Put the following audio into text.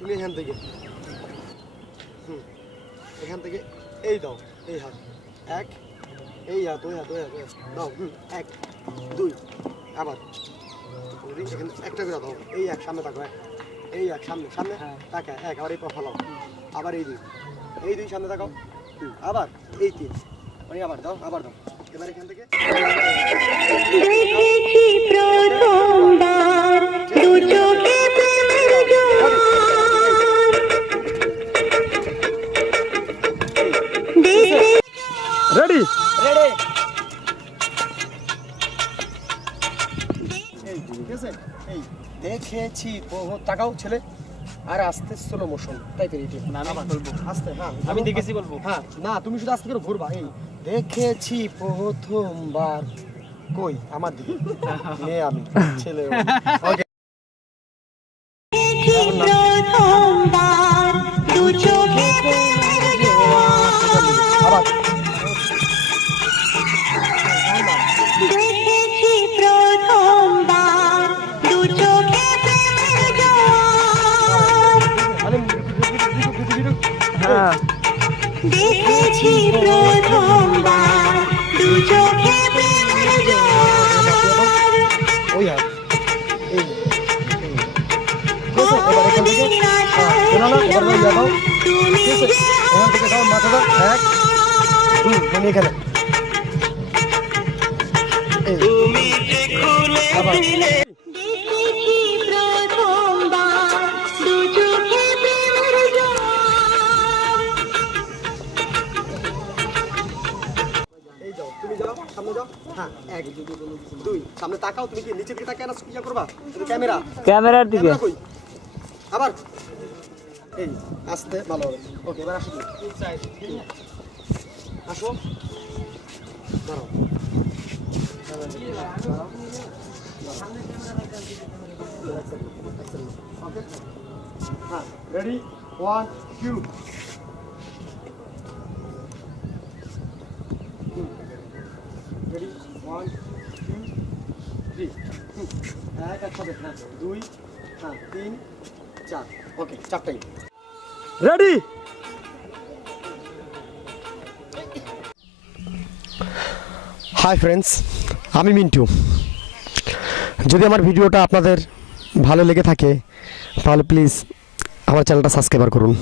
তুমি এখান থেকে এখান থেকে এই দাও, এই হাত এক, এই হাত ওই হাত ওই হাত ওই হাত দাও। 1 2 আবার এখানে একটা করে দাও। এই এক সামনে তাকাও, এই এক সামনে সামনে তাকা, এক আবার এই পা ফলাও, আবার এই দুই, এই দুই সামনে তাকাও, আবার এই 3, ওই আবার দাও, আবার দাও। এবার এখান থেকে দেখেছি প্রথমবার দু চোখে প্রেমের জোয়ার। Ready ready. এই ঠিক আছে, এই দেখেছি বহু তাকাও ছেলে, আর আস্তে স্লো মোশন টাইপের এইটা। না না বলবো, আস্তে, হ্যাঁ আমি দেখেছি বলবো। হ্যাঁ না তুমি শুধু আস্তে করে ঘুরবা। এই দেখেছি প্রথমবার, কই আমার দিকে মেয়ে আমি ছেলে। ওকে দেখেছি প্রথমবার দু চোখে প্রেমের জোয়ার। আবার দেখেছি প্রথমবার দু চোখে প্রেমের জোয়ার। হ্যাঁ দেখেছি প্রথমবার দু চোখে প্রেমের জোয়ার। ওই হাত এই ঠিক আছে। এবার এখান থেকে না না এবার ওই যাও, ঠিক আছে। এখান থেকে দাও, মাথা দাও, 1 2 মানে এখানে এই আবার দেখেছি প্রথমবার দু চোখে প্রেমের জোয়ার। এই যাও, তুমি যাও সামনে যাও। হ্যাঁ 1 2 সামনে তাকাও। তুমি কি নিচের দিকে তাকিয়ে না ইয়া করবা? এটা ক্যামেরা, ক্যামেরার দিকে। ক্যামেরা কই? আবার এই আস্তে ভালো হবে। ওকে এবার আসো, তুমি আসো, দাঁড়াও। ওকে হ্যাঁ রেডি 1 2 রেডি 1 2 3 এক একসাথে, হ্যাঁ 2 হ্যাঁ 3 4 ওকে চারটাই রেডি হাই ফ্রেন্ডস, আমি মিন্টু। যদি আমার ভিডিওটা আপনাদের ভালো লেগে থাকে তাহলে প্লিজ আমার চ্যানেলটা সাবস্ক্রাইব করুন।